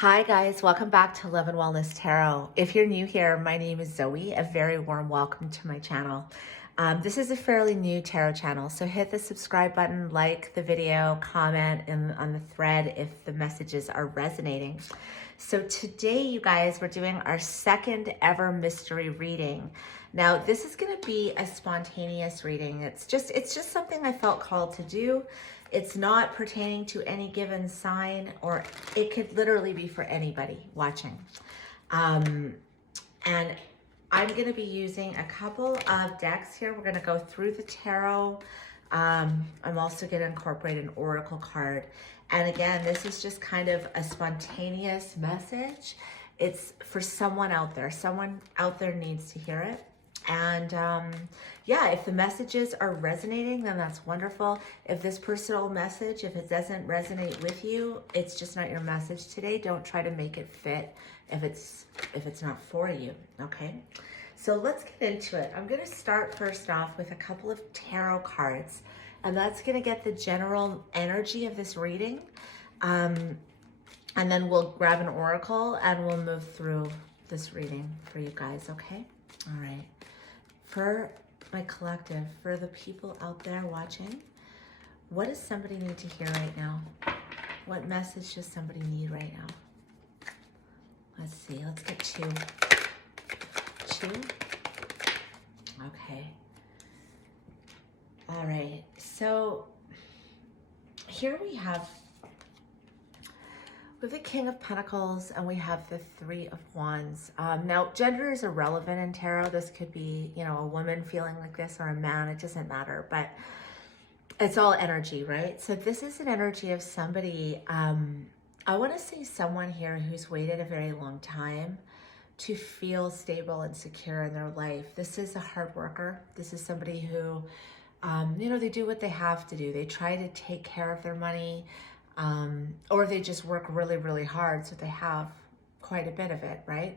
Hi guys, welcome back to Love and Wellness Tarot. If you're new here, my name is Zoe. A very warm welcome to my channel. This is a fairly new tarot channel, so hit the subscribe button, like the video, comment on the thread if the messages are resonating. So today, you guys, we're doing our second ever mystery reading. Now, this is going to be a spontaneous reading. It's just something I felt called to do. It's not pertaining to any given sign, or it could literally be for anybody watching. And I'm going to be using a couple of decks here. We're going to go through the tarot. I'm also going to incorporate an oracle card. And again, this is just kind of a spontaneous message. It's for someone out there. Someone out there needs to hear it. And yeah, if the messages are resonating, then that's wonderful. If this personal message, if it doesn't resonate with you, it's just not your message today. Don't try to make it fit if it's not for you, okay? So let's get into it. I'm gonna start first off with a couple of tarot cards, and that's gonna get the general energy of this reading. And then we'll grab an oracle and we'll move through this reading for you guys, okay? All right. For my collective, for the people out there watching, what does somebody need to hear right now? What message does somebody need right now? Let's see, let's get two. Two? Okay. All right, so here we have the King of Pentacles, and we have the Three of Wands. Now, gender is irrelevant in tarot. This could be, you know, a woman feeling like this or a man. It doesn't matter, but it's all energy, right? So this is an energy of somebody, I want to say someone here who's waited a very long time to feel stable and secure in their life. This is a hard worker. This is somebody who, you know, they do what they have to do. They try to take care of their money, or they just work really, really hard, so they have quite a bit of it, right?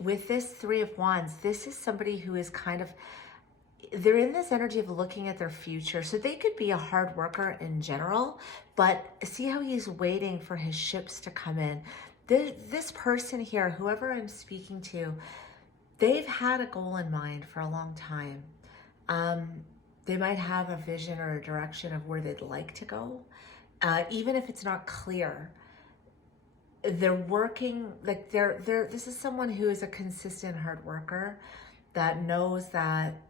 With this Three of Wands, this is somebody who is kind of, they're in this energy of looking at their future. So they could be a hard worker in general, but see how he's waiting for his ships to come in. This person here, whoever I'm speaking to, they've had a goal in mind for a long time. They might have a vision or a direction of where they'd like to go. Even if it's not clear, they're working, like this is someone who is a consistent hard worker that knows that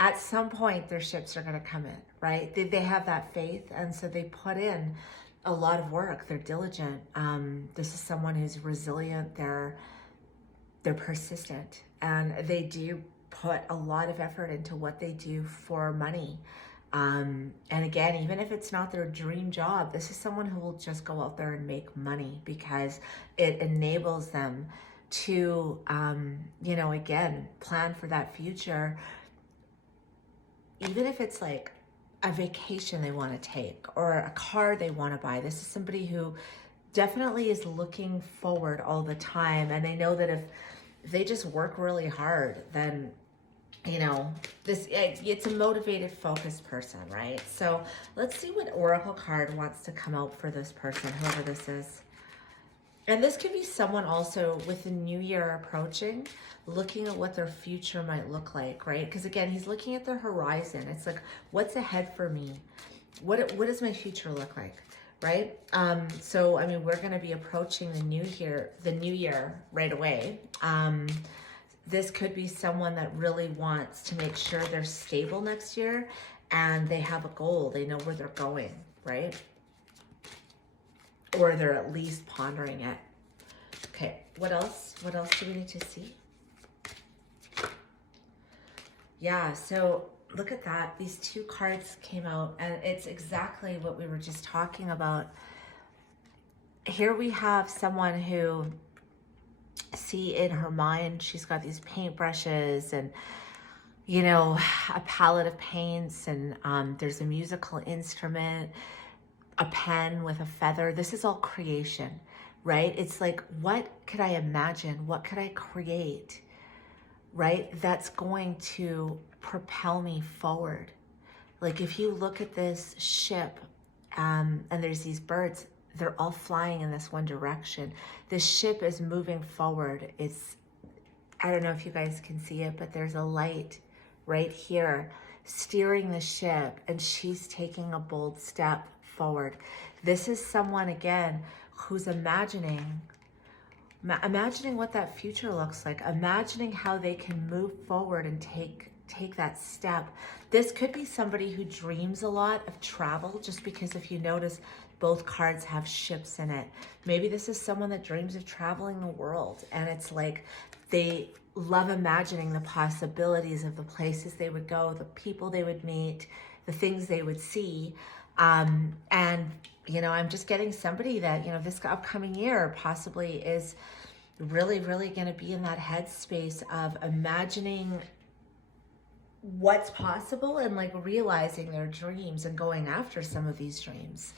at some point their ships are going to come in, right? They have that faith, and so they put in a lot of work. They're diligent. This is someone who's resilient. They're persistent, and they do put a lot of effort into what they do for money. And again, even if it's not their dream job, this is someone who will just go out there and make money because it enables them to, you know, again, plan for that future. Even if it's like a vacation they want to take or a car they want to buy, this is somebody who definitely is looking forward all the time. And they know that if they just work really hard, then, you know, it's a motivated, focused person, right? So let's see what oracle card wants to come out for this person, whoever this is. And this could be someone also with the new year approaching, looking at what their future might look like, right? Because again, he's looking at the horizon. It's like, what's ahead for me? What does my future look like, right? So, I mean, we're going to be approaching the new year right away. This could be someone that really wants to make sure they're stable next year and they have a goal. They know where they're going, right? Or they're at least pondering it. Okay, what else? What else do we need to see? Yeah, so look at that. These two cards came out, and it's exactly what we were just talking about. Here we have someone who, see, in her mind, she's got these paintbrushes and, you know, a palette of paints, and there's a musical instrument, a pen with a feather. This is all creation, right? It's like, what could I imagine? What could I create, right? That's going to propel me forward. Like if you look at this ship, and there's these birds, they're all flying in this one direction. The ship is moving forward. It's, I don't know if you guys can see it, but there's a light right here steering the ship, and she's taking a bold step forward. This is someone, again, who's imagining what that future looks like, imagining how they can move forward and take that step. This could be somebody who dreams a lot of travel, just because if you notice, both cards have ships in it. Maybe this is someone that dreams of traveling the world, and it's like they love imagining the possibilities of the places they would go, the people they would meet, the things they would see. And, you know, I'm just getting somebody that, you know, this upcoming year possibly is really, really going to be in that headspace of imagining what's possible and like realizing their dreams and going after some of these dreams.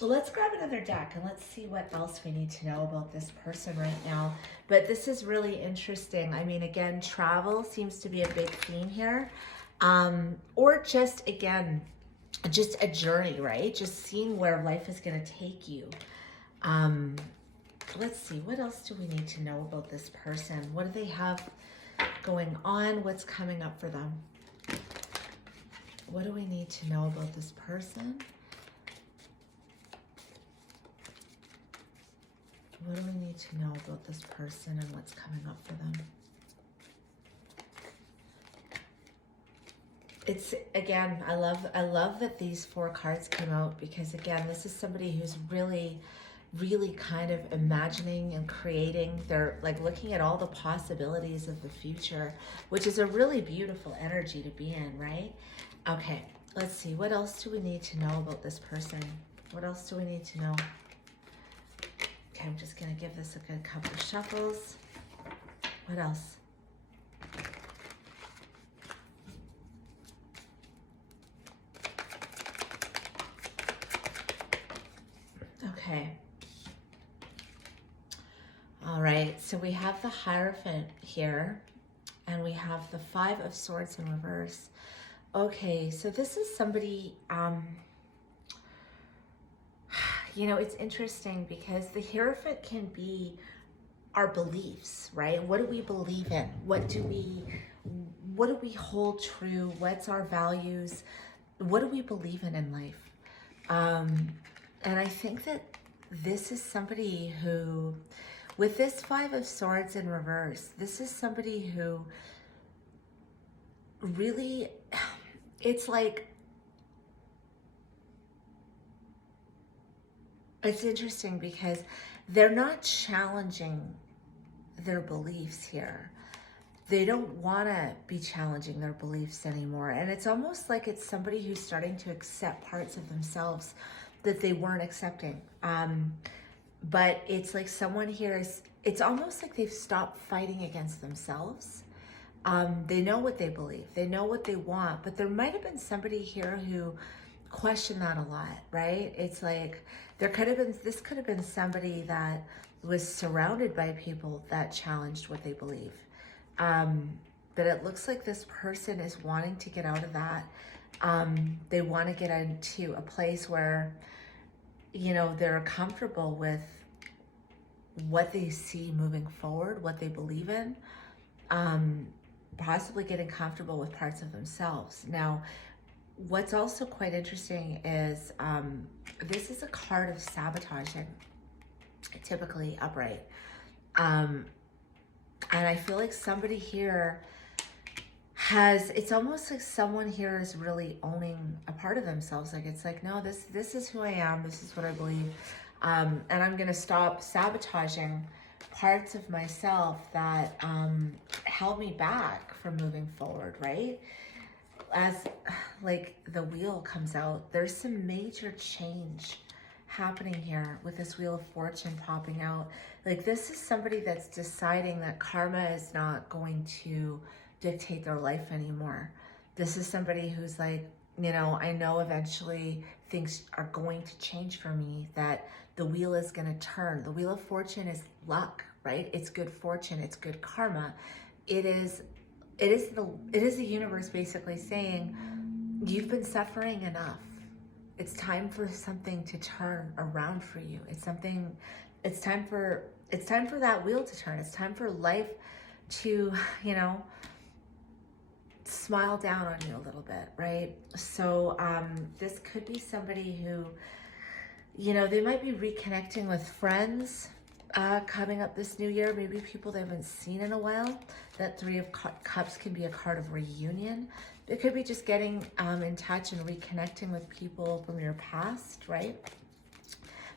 Well, let's grab another deck and let's see what else we need to know about this person right now. But this is really interesting. I mean, again, travel seems to be a big theme here. Or just, again, just a journey, right? Just seeing where life is going to take you. Let's see, what else do we need to know about this person? What do they have going on? What's coming up for them? What do we need to know about this person? What do we need to know about this person and what's coming up for them? It's, again, I love that these 4 cards came out, because again, this is somebody who's really kind of imagining and creating. They're like looking at all the possibilities of the future, which is a really beautiful energy to be in, right? Okay, let's see. What else do we need to know about this person? What else do we need to know? Okay, I'm just going to give this a good couple of shuffles. What else? Okay. All right, so we have the Hierophant here, and we have the 5 of Swords in reverse. Okay, so this is somebody, you know, it's interesting because the Hierophant can be our beliefs, right? What do we believe in? What do we hold true? What's our values? What do we believe in life? And I think that this is somebody who, with this 5 of Swords in reverse, this is somebody who really, it's like, it's interesting because they're not challenging their beliefs here. They don't want to be challenging their beliefs anymore. And it's almost like it's somebody who's starting to accept parts of themselves that they weren't accepting. But it's like someone here is, it's almost like they've stopped fighting against themselves. They know what they believe. They know what they want. But there might have been somebody here who questioned that a lot, right? It's like this could have been somebody that was surrounded by people that challenged what they believe. But it looks like this person is wanting to get out of that. They want to get into a place where, you know, they're comfortable with what they see moving forward, what they believe in, possibly getting comfortable with parts of themselves. Now, what's also quite interesting is this is a card of sabotaging, typically upright. And I feel like somebody here it's almost like someone here is really owning a part of themselves. Like, it's like, no, this is who I am. This is what I believe. And I'm going to stop sabotaging parts of myself that held me back from moving forward, right? As like the wheel comes out, there's some major change happening here with this Wheel of Fortune popping out. Like, this is somebody that's deciding that karma is not going to dictate their life anymore. This is somebody who's like, you know, I know eventually things are going to change for me, that the wheel is going to turn. The Wheel of Fortune is luck, right? It's good fortune, it's good karma. It is the universe basically saying, you've been suffering enough. it's time for something to turn around for you. It's time for that wheel to turn. It's time for life to, you know, smile down on you a little bit, right? So this could be somebody who, you know, they might be reconnecting with friends coming up this new year, maybe people they haven't seen in a while. That Three of Cups can be a card of reunion. It could be just getting in touch and reconnecting with people from your past, right?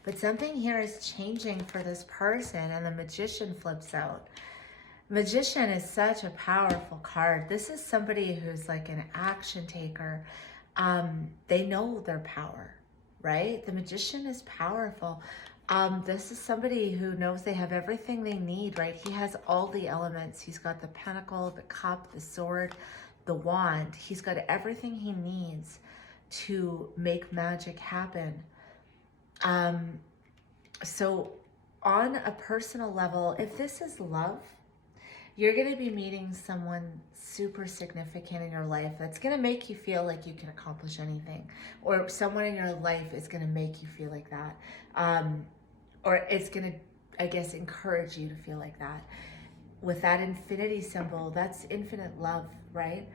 But something here is changing for this person, and the Magician flips out. Magician is such a powerful card. This is somebody who's like an action taker. They know their power, right? The Magician is powerful. This is somebody who knows they have everything they need, right? He has all the elements. He's got the Pentacle, the Cup, the Sword, the Wand. He's got everything he needs to make magic happen. So on a personal level, if this is love, you're going to be meeting someone super significant in your life that's going to make you feel like you can accomplish anything, or someone in your life is going to make you feel like that. Or it's going to, I guess, encourage you to feel like that. With that infinity symbol, that's infinite love, right?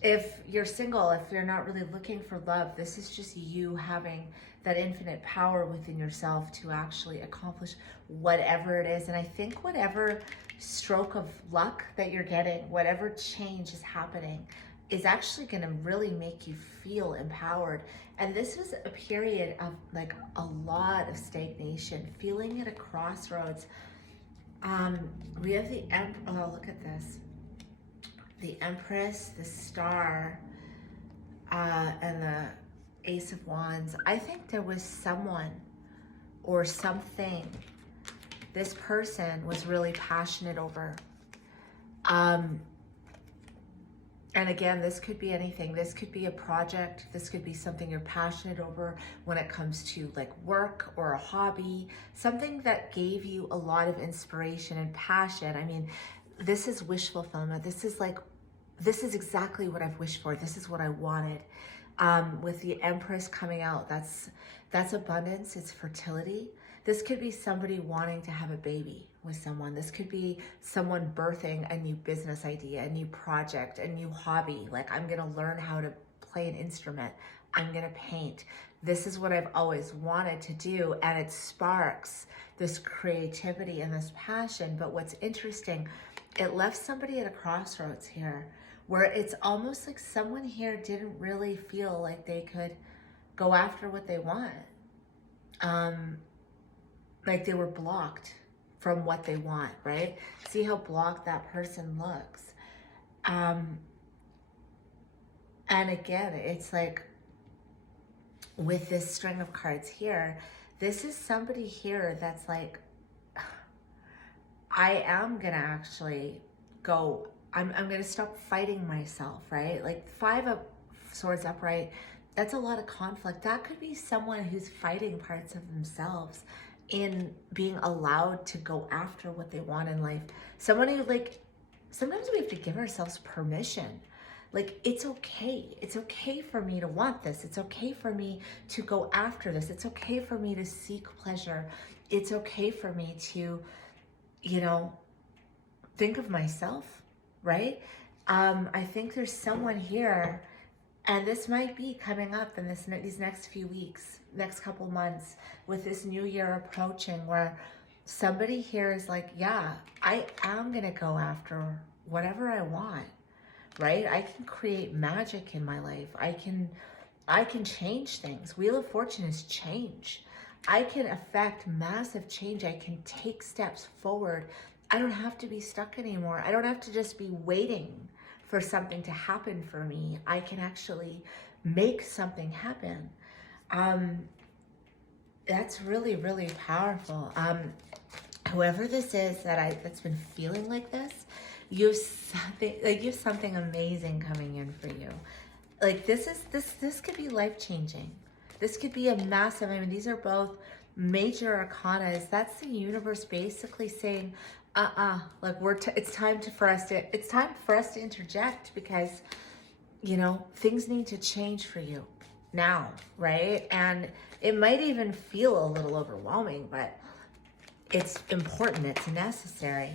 If you're single, if you're not really looking for love, this is just you having that infinite power within yourself to actually accomplish whatever it is. And I think whatever stroke of luck that you're getting, whatever change is happening, is actually going to really make you feel empowered. And this was a period of like a lot of stagnation, feeling at a crossroads. We have the Emperor. Oh, look at this. The Empress, the Star, and the Ace of Wands. I think there was someone or something this person was really passionate over. And again, this could be anything. This could be a project. This could be something you're passionate over when it comes to like work or a hobby, something that gave you a lot of inspiration and passion. I mean, this is wish fulfillment. This is exactly what I've wished for. This is what I wanted. With the Empress coming out, that's abundance, it's fertility. This could be somebody wanting to have a baby with someone. This could be someone birthing a new business idea, a new project, a new hobby. Like, I'm gonna learn how to play an instrument. I'm gonna paint. This is what I've always wanted to do, and it sparks this creativity and this passion. But what's interesting, it left somebody at a crossroads here, where it's almost like someone here didn't really feel like they could go after what they want. Like they were blocked from what they want, right? See how blocked that person looks. And again, it's like with this string of cards here, this is somebody here that's like, I am gonna actually go, I'm gonna stop fighting myself, right? Like 5 of Swords upright, that's a lot of conflict. That could be someone who's fighting parts of themselves in being allowed to go after what they want in life. Someone who, like, sometimes we have to give ourselves permission. Like, it's okay. It's okay for me to want this. It's okay for me to go after this. It's okay for me to seek pleasure. It's okay for me to, you know, think of myself, right? I think there's someone here, and this might be coming up in these next few weeks, next couple months, with this new year approaching, where somebody here is like, yeah, I am gonna go after whatever I want, right? I can create magic in my life. I can change things. Wheel of Fortune is change. I can affect massive change. I can take steps forward. I don't have to be stuck anymore. I don't have to just be waiting for something to happen for me. I can actually make something happen. That's really, really powerful. Whoever this is that's been feeling like this, you have something amazing coming in for you. Like this could be life-changing. This could be a massive, I mean, these are both major arcanas. That's the universe basically saying, like it's time for us to interject, because, you know, things need to change for you. now, right? And it might even feel a little overwhelming, but it's important, it's necessary,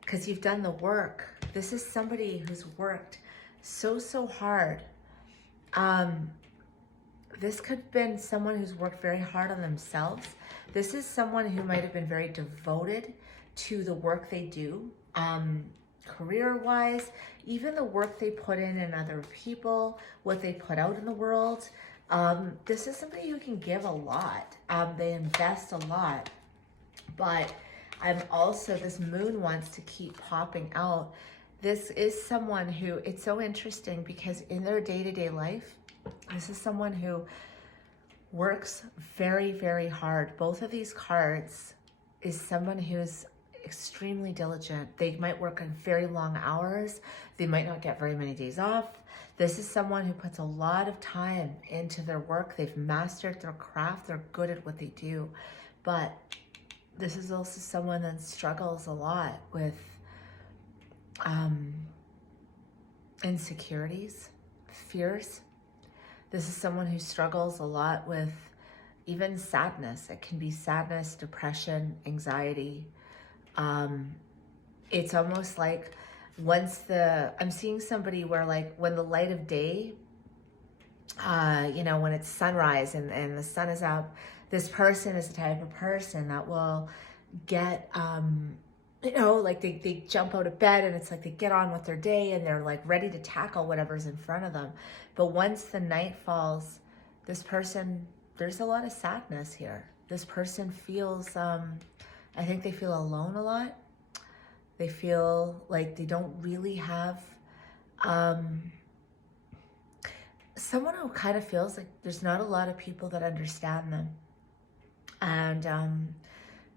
because you've done the work. This is somebody who's worked so hard. This could have been someone who's worked very hard on themselves. This is someone who might have been very devoted to the work they do, career-wise, even the work they put in other people, what they put out in the world. This is somebody who can give a lot. They invest a lot. But I'm also, this moon wants to keep popping out. This is someone who, it's so interesting because in their day-to-day life, this is someone who works very hard. Both of these cards is someone who's extremely diligent. They might work on very long hours. They might not get very many days off. This is someone who puts a lot of time into their work. They've mastered their craft. They're good at what they do. But this is also someone that struggles a lot with insecurities, fears. This is someone who struggles a lot with even sadness. It can be sadness, depression, anxiety. It's almost like I'm seeing somebody where like when the light of day, when it's sunrise and the sun is up, this person is the type of person that will get, like they jump out of bed and it's like they get on with their day and they're like ready to tackle whatever's in front of them. But once the night falls, this person, there's a lot of sadness here. This person feels, I think they feel alone a lot. They feel like they don't really have, someone who kind of feels like there's not a lot of people that understand them. And,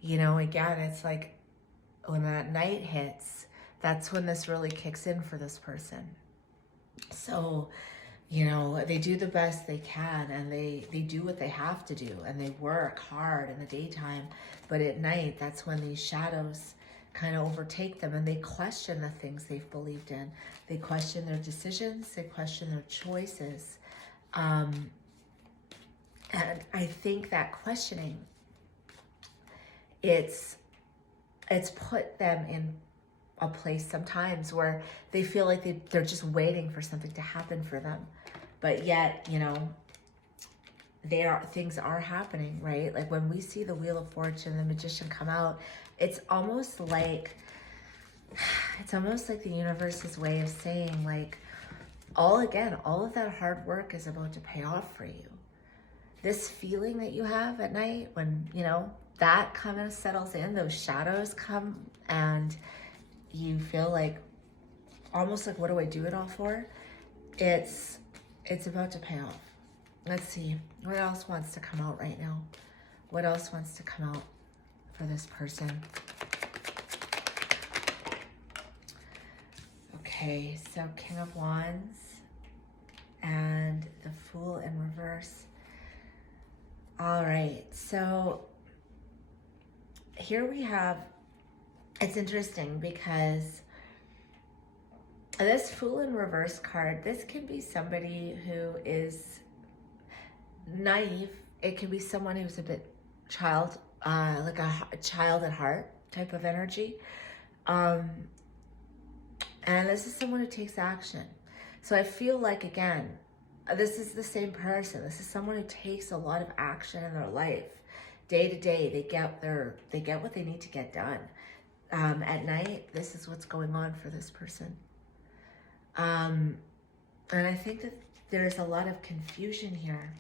again, it's like when that night hits, that's when this really kicks in for this person. So, they do the best they can and they do what they have to do and they work hard in the daytime. But at night, that's when these shadows kind of overtake them and they question the things they've believed in. They question their decisions. They question their choices. And I think that questioning, it's put them in a place sometimes where they feel like they're just waiting for something to happen for them. But yet, things are happening, right? Like when we see the Wheel of Fortune, the Magician come out, it's almost like the universe's way of saying like, all of that hard work is about to pay off for you. This feeling that you have at night when, that kind of settles in, those shadows come and you feel like, almost like, what do I do it all for? It's about to pay off. Let's see, what else wants to come out right now? What else wants to come out for this person? Okay, so King of Wands and the Fool in reverse. All right, so here we have, it's interesting because this Fool in reverse card, this can be somebody who is naive. It can be someone who's a bit like a child at heart type of energy. And this is someone who takes action. So I feel like, again, this is the same person. This is someone who takes a lot of action in their life. Day to day, they get what they need to get done. At night, this is what's going on for this person. And I think that there's a lot of confusion here.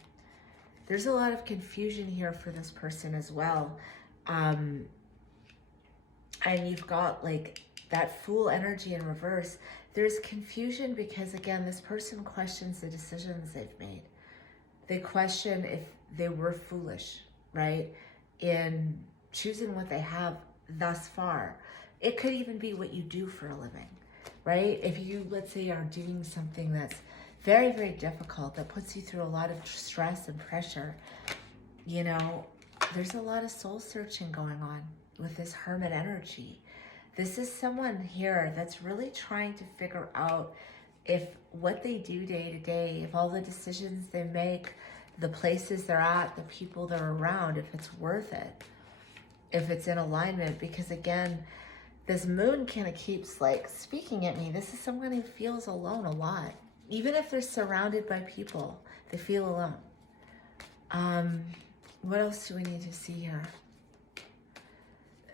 There's a lot of confusion here for this person as well. And you've got like that Fool energy in reverse. There's confusion because, again, this person questions the decisions they've made. They question if they were foolish, right, in choosing what they have thus far. It could even be what you do for a living, right? If you, let's say, are doing something that's very difficult, that puts you through a lot of stress and pressure, there's a lot of soul searching going on with this Hermit energy. This is someone here that's really trying to figure out if what they do day to day, if all the decisions they make, the places they're at, the people they're around, if it's worth it, if it's in alignment. Because again, this moon kind of keeps like speaking at me. This is someone who feels alone a lot. Even if they're surrounded by people, they feel alone. What else do we need to see here?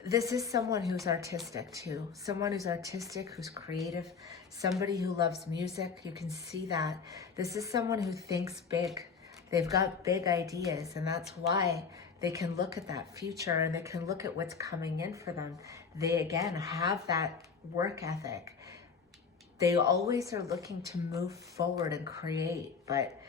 This is someone who's artistic too. Someone who's artistic, who's creative, somebody who loves music. You can see that. This is someone who thinks big. They've got big ideas, and that's why they can look at that future and they can look at what's coming in for them. They, again, have that work ethic. They always are looking to move forward and create, but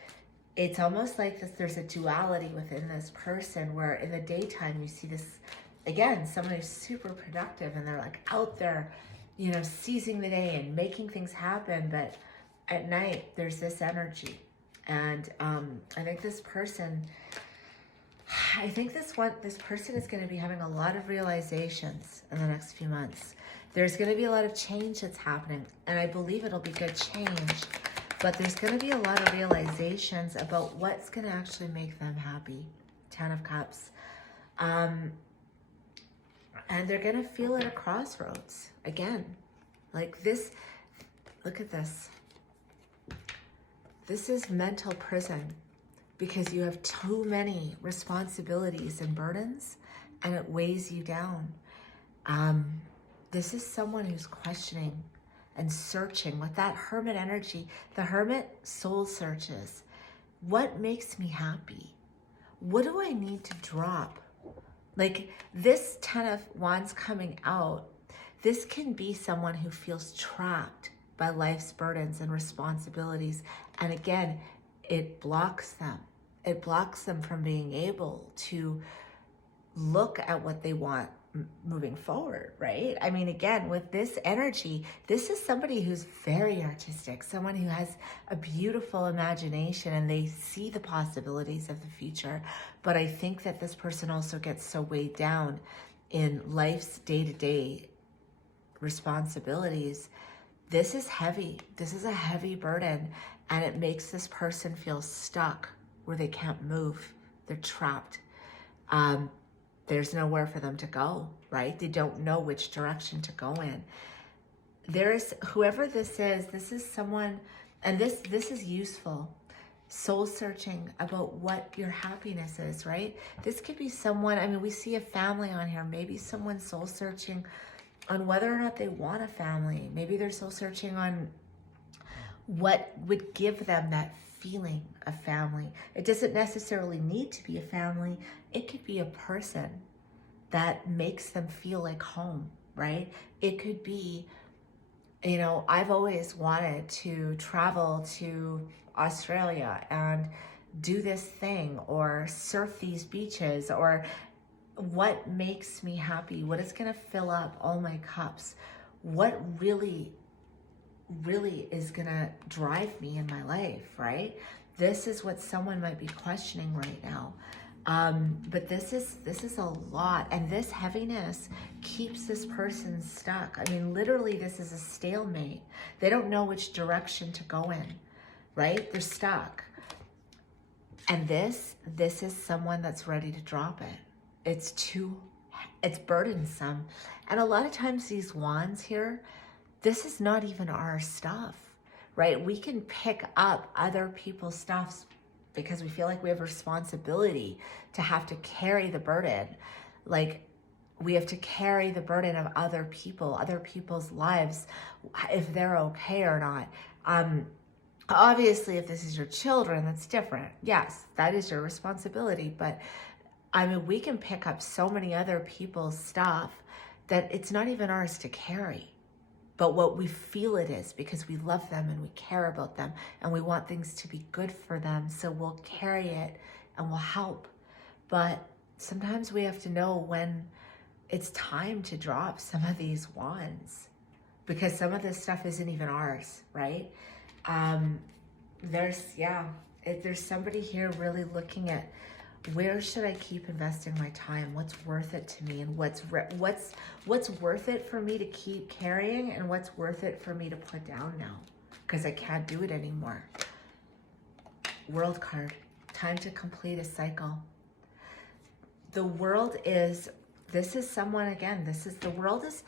it's almost like this, there's a duality within this person where in the daytime you see this, again, someone who's super productive and they're like out there, you know, seizing the day and making things happen. But at night, there's this energy. And I think this person, this person is going to be having a lot of realizations in the next few months. There's going to be a lot of change that's happening, and I believe it'll be good change, but there's going to be a lot of realizations about what's going to actually make them happy. 10 of Cups. And they're going to feel at a crossroads again. Like this, look at this. This is mental prison because you have too many responsibilities and burdens and it weighs you down. This is someone who's questioning and searching with that hermit energy. The hermit soul searches. What makes me happy? What do I need to drop? Like this 10 of Wands coming out, this can be someone who feels trapped by life's burdens and responsibilities. And again, it blocks them. It blocks them from being able to look at what they want moving forward, right? I mean, again, with this energy, this is somebody who's very artistic, someone who has a beautiful imagination and they see the possibilities of the future. But I think that this person also gets so weighed down in life's day-to-day responsibilities. This is heavy. This is a heavy burden, and it makes this person feel stuck where they can't move. They're trapped. There's nowhere for them to go, right? They don't know which direction to go in. There's, whoever this is someone, and this is useful. Soul searching about what your happiness is, right? This could be someone, I mean, we see a family on here. Maybe someone soul searching on whether or not they want a family. Maybe they're soul searching on what would give them that feeling of family. It doesn't necessarily need to be a family. It could be a person that makes them feel like home, right? It could be, you know, I've always wanted to travel to Australia and do this thing or surf these beaches, or what makes me happy? What is going to fill up all my cups? What really is going to drive me in my life, right? This is what someone might be questioning right now. But this is a lot, and this heaviness keeps this person stuck. I mean, literally, this is a stalemate. They don't know which direction to go in, right? They're stuck. And this is someone that's ready to drop it. It's burdensome. And a lot of times these wands here, this is not even our stuff, right? We can pick up other people's stuff because we feel like we have responsibility to have to carry the burden. Like we have to carry the burden of other people's lives, if they're okay or not. Obviously, if this is your children, that's different. Yes, that is your responsibility. But I mean, we can pick up so many other people's stuff that it's not even ours to carry. But what we feel it is, because we love them and we care about them and we want things to be good for them. So we'll carry it and we'll help. But sometimes we have to know when it's time to drop some of these wands, because some of this stuff isn't even ours, right? There's somebody here really looking at, where should I keep investing my time? What's worth it to me? And what's worth it for me to keep carrying, and what's worth it for me to put down now, because I can't do it anymore. World card, time to complete a cycle. The world is, this is someone, again, the world is,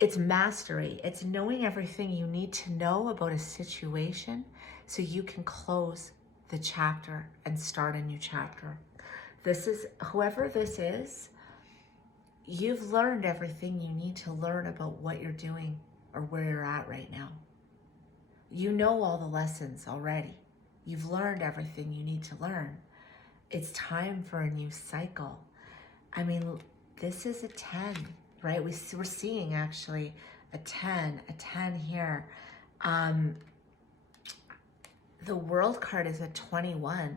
it's mastery. It's knowing everything you need to know about a situation so you can close the chapter and start a new chapter. This is, whoever this is, you've learned everything you need to learn about what you're doing or where you're at right now. You know all the lessons already. You've learned everything you need to learn. It's time for a new cycle. I mean, this is a 10, right? We're seeing actually a 10 here. The world card is a 21.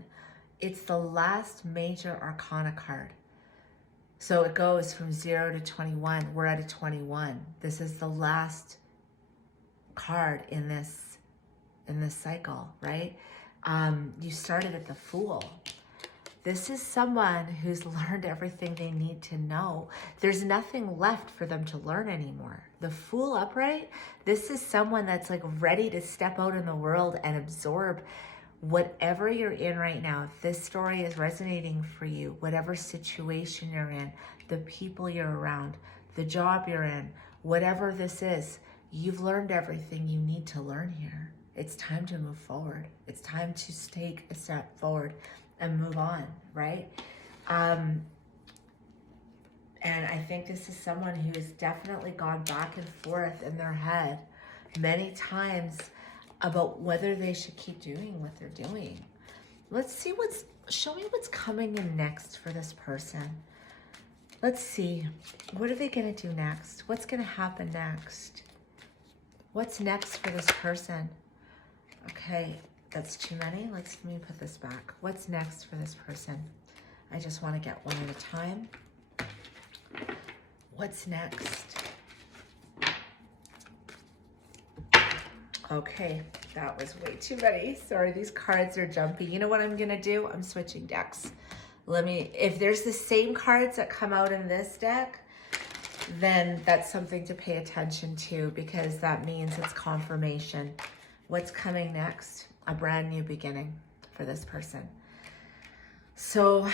It's the last major arcana card. So it goes from 0 to 21. We're at a 21. This is the last card in this cycle, right? You started at the Fool. This is someone who's learned everything they need to know. There's nothing left for them to learn anymore. The Fool upright, this is someone that's like ready to step out in the world and absorb whatever you're in right now. If this story is resonating for you, whatever situation you're in, the people you're around, the job you're in, whatever this is, you've learned everything you need to learn here. It's time to move forward. It's time to take a step forward and move on, right? And I think this is someone who has definitely gone back and forth in their head many times about whether they should keep doing what they're doing. Let's see show me what's coming in next for this person. Let's see, what are they gonna do next? What's gonna happen next? What's next for this person? Okay, that's too many. Let me put this back. What's next for this person? I just want to get one at a time. What's next? Okay, that was way too many. Sorry, these cards are jumpy. You know what I'm gonna do? I'm switching decks. If there's the same cards that come out in this deck, then that's something to pay attention to, because that means it's confirmation. What's coming next? A brand new beginning for this person. So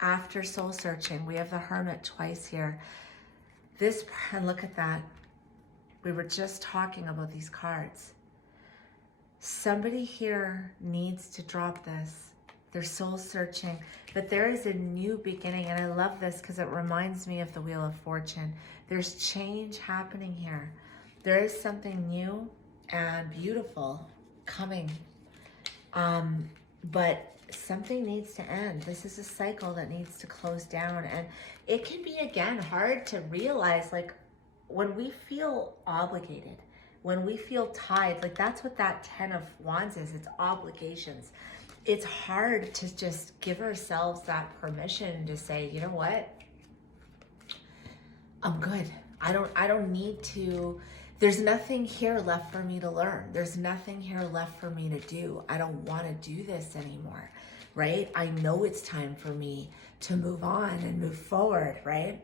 after soul searching, we have the Hermit twice here. And look at that. We were just talking about these cards. Somebody here needs to drop this. They're soul searching, but there is a new beginning. And I love this because it reminds me of the Wheel of Fortune. There's change happening here. There is something new and beautiful coming. But something needs to end. This is a cycle that needs to close down. And it can be, again, hard to realize, like, when we feel obligated, when we feel tied, like that's what that 10 of Wands is. It's obligations. It's hard to just give ourselves that permission to say, you know what? I'm good. I don't need to. There's nothing here left for me to learn. There's nothing here left for me to do. I don't want to do this anymore, right? I know it's time for me to move on and move forward, right?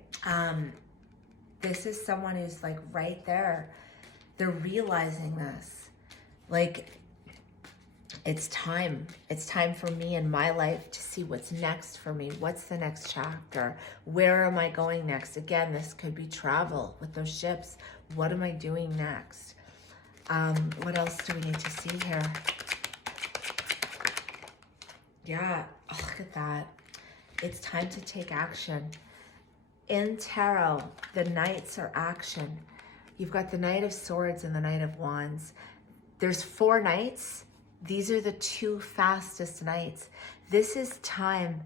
This is someone who's like right there. They're realizing this. Like, it's time. It's time for me in my life to see what's next for me. What's the next chapter? Where am I going next? Again, this could be travel with those ships. What am I doing next? What else do we need to see here? Yeah, oh, look at that. It's time to take action. In tarot, the Knights are action. You've got the Knight of Swords and the Knight of Wands. There's 4 Knights. These are the 2 fastest Knights. This is time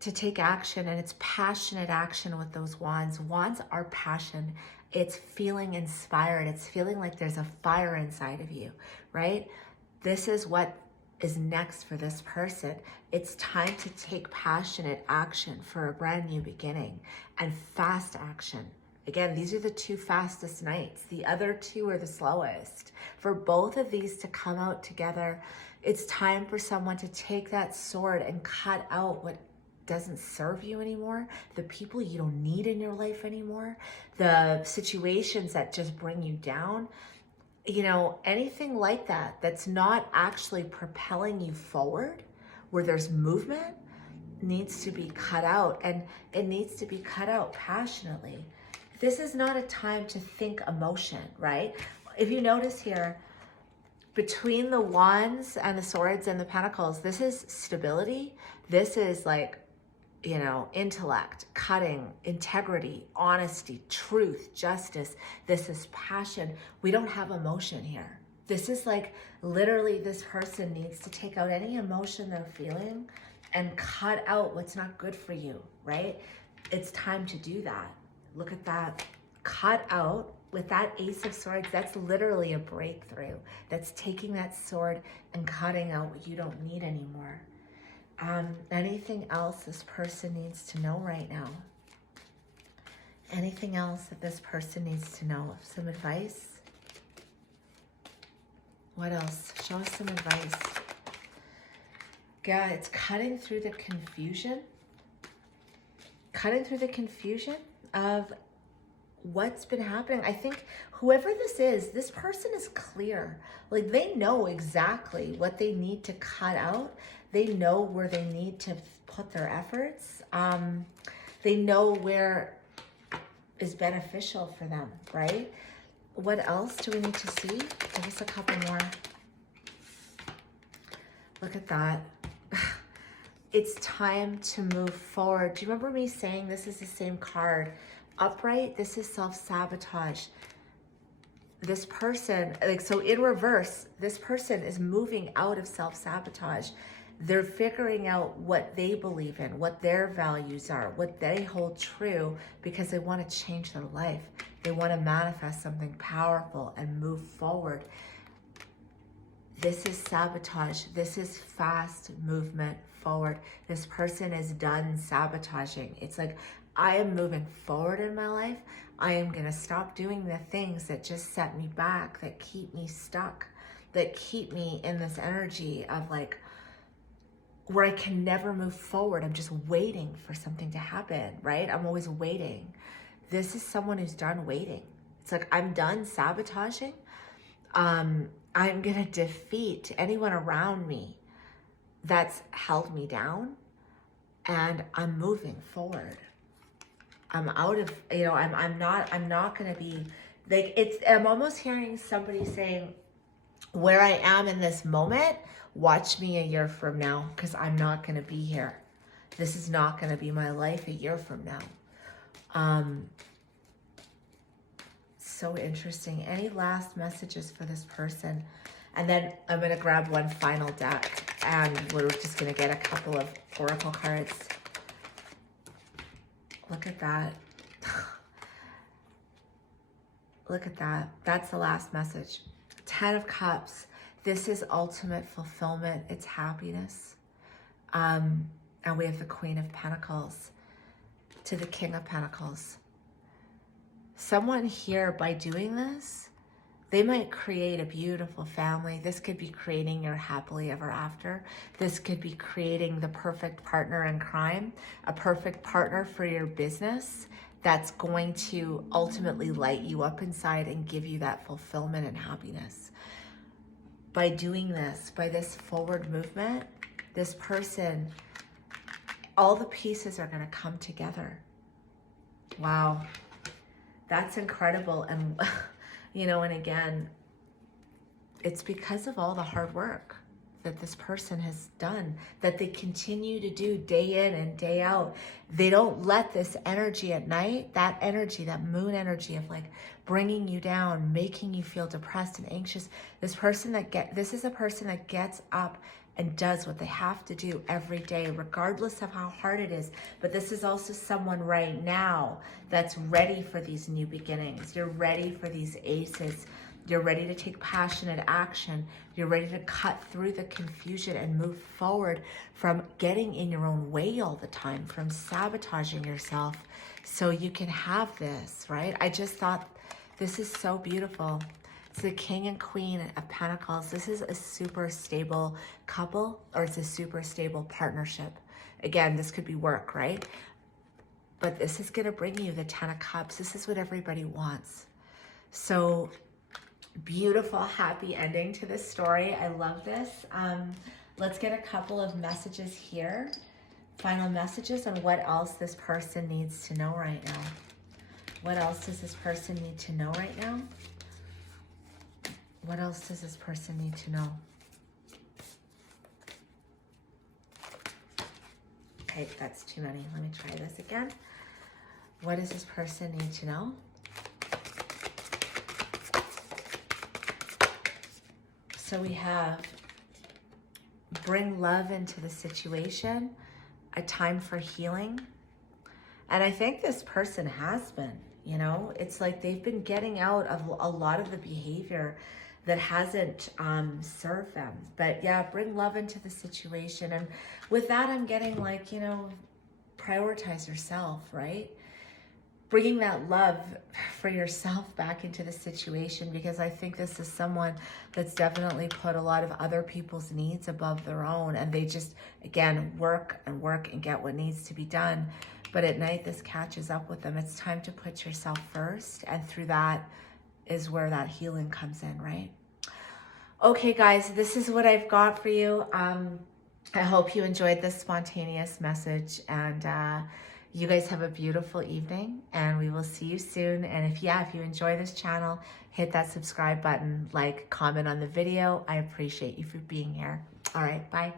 to take action, and it's passionate action with those Wands. Wands are passion. It's feeling inspired. It's feeling like there's a fire inside of you, right? This is what is next for this person. It's time to take passionate action for a brand new beginning, and fast action. Again, these are the 2 fastest Knights. The other 2 are the slowest. For both of these to come out together, it's time for someone to take that sword and cut out what doesn't serve you anymore, the people you don't need in your life anymore, the situations that just bring you down. you know, anything like that that's not actually propelling you forward, where there's movement, needs to be cut out, and it needs to be cut out passionately. This is not a time to think emotion, right? If you notice here, between the wands and the swords and the pentacles, this is stability. This is like, you know, intellect, cutting, integrity, honesty, truth, justice. This is passion. We don't have emotion here. This is like literally this person needs to take out any emotion they're feeling and cut out what's not good for you, right? It's time to do that. Look at that. Cut out with that Ace of Swords. That's literally a breakthrough. That's taking that sword and cutting out what you don't need anymore. Anything else this person needs to know right now? Anything else that this person needs to know? Some advice? What else? Show us some advice. Yeah, it's cutting through the confusion. Cutting through the confusion of what's been happening. I think whoever this is, this person is clear. Like they know exactly what they need to cut out. They know where they need to put their efforts. They know where is beneficial for them, right? What else do we need to see? Give us a couple more. Look at that. It's time to move forward. Do you remember me saying this is the same card? Upright, this is self-sabotage. This person, like, so in reverse, this person is moving out of self-sabotage. They're figuring out what they believe in, what their values are, what they hold true, because they want to change their life. They want to manifest something powerful and move forward. This is sabotage. This is fast movement forward. This person is done sabotaging. It's like, I am moving forward in my life. I am going to stop doing the things that just set me back, that keep me stuck, that keep me in this energy of like, where I can never move forward. I'm just waiting for something to happen, right? I'm always waiting. This is someone who's done waiting. It's like, I'm done sabotaging. I'm going to defeat anyone around me that's held me down, and I'm moving forward. I'm out of, you know, I'm not going to be like, I'm almost hearing somebody saying, where I am in this moment, watch me a year from now, because I'm not going to be here. This is not going to be my life a year from now. So interesting. Any last messages for this person? And then I'm going to grab one final deck, and we're just going to get a couple of oracle cards. Look at that. Look at that. That's the last message. 10 of Cups. This is ultimate fulfillment. It's happiness. And we have the Queen of Pentacles to the King of Pentacles. Someone here, by doing this, they might create a beautiful family. This could be creating your happily ever after. This could be creating the perfect partner in crime, a perfect partner for your business that's going to ultimately light you up inside and give you that fulfillment and happiness. By doing this, by this forward movement, this person, all the pieces are going to come together. Wow. That's incredible. And, you know, and again, it's because of all the hard work that this person has done, that they continue to do day in and day out. They don't let this energy at night, that energy, that moon energy of like bringing you down, making you feel depressed and anxious. This is a person that gets up and does what they have to do every day, regardless of how hard it is. But this is also someone right now that's ready for these new beginnings. You're ready for these aces. You're ready to take passionate action. You're ready to cut through the confusion and move forward from getting in your own way all the time, from sabotaging yourself so you can have this, right? I just thought this is so beautiful. It's the King and Queen of Pentacles. This is a super stable couple, or it's a super stable partnership. Again, this could be work, right? But this is going to bring you the 10 of Cups. This is what everybody wants. So Beautiful, happy ending to this story. I love this. Let's get a couple of messages here. Final messages on what else this person needs to know right now. What else does this person need to know right now? What else does this person need to know? Okay, that's too many. Let me try this again. What does this person need to know? So we have bring love into the situation, a time for healing. And I think this person has been, you know, it's like they've been getting out of a lot of the behavior that hasn't served them. But yeah, bring love into the situation. And with that, I'm getting like, you know, prioritize yourself, right? Bringing that love for yourself back into the situation, because I think this is someone that's definitely put a lot of other people's needs above their own, and they just, again, work and get what needs to be done. But at night, this catches up with them. It's time to put yourself first, and through that is where that healing comes in, right? Okay, guys, this is what I've got for you. I hope you enjoyed this spontaneous message, and you guys have a beautiful evening, and we will see you soon. And if you enjoy this channel, hit that subscribe button, like, comment on the video. I appreciate you for being here. All right, bye.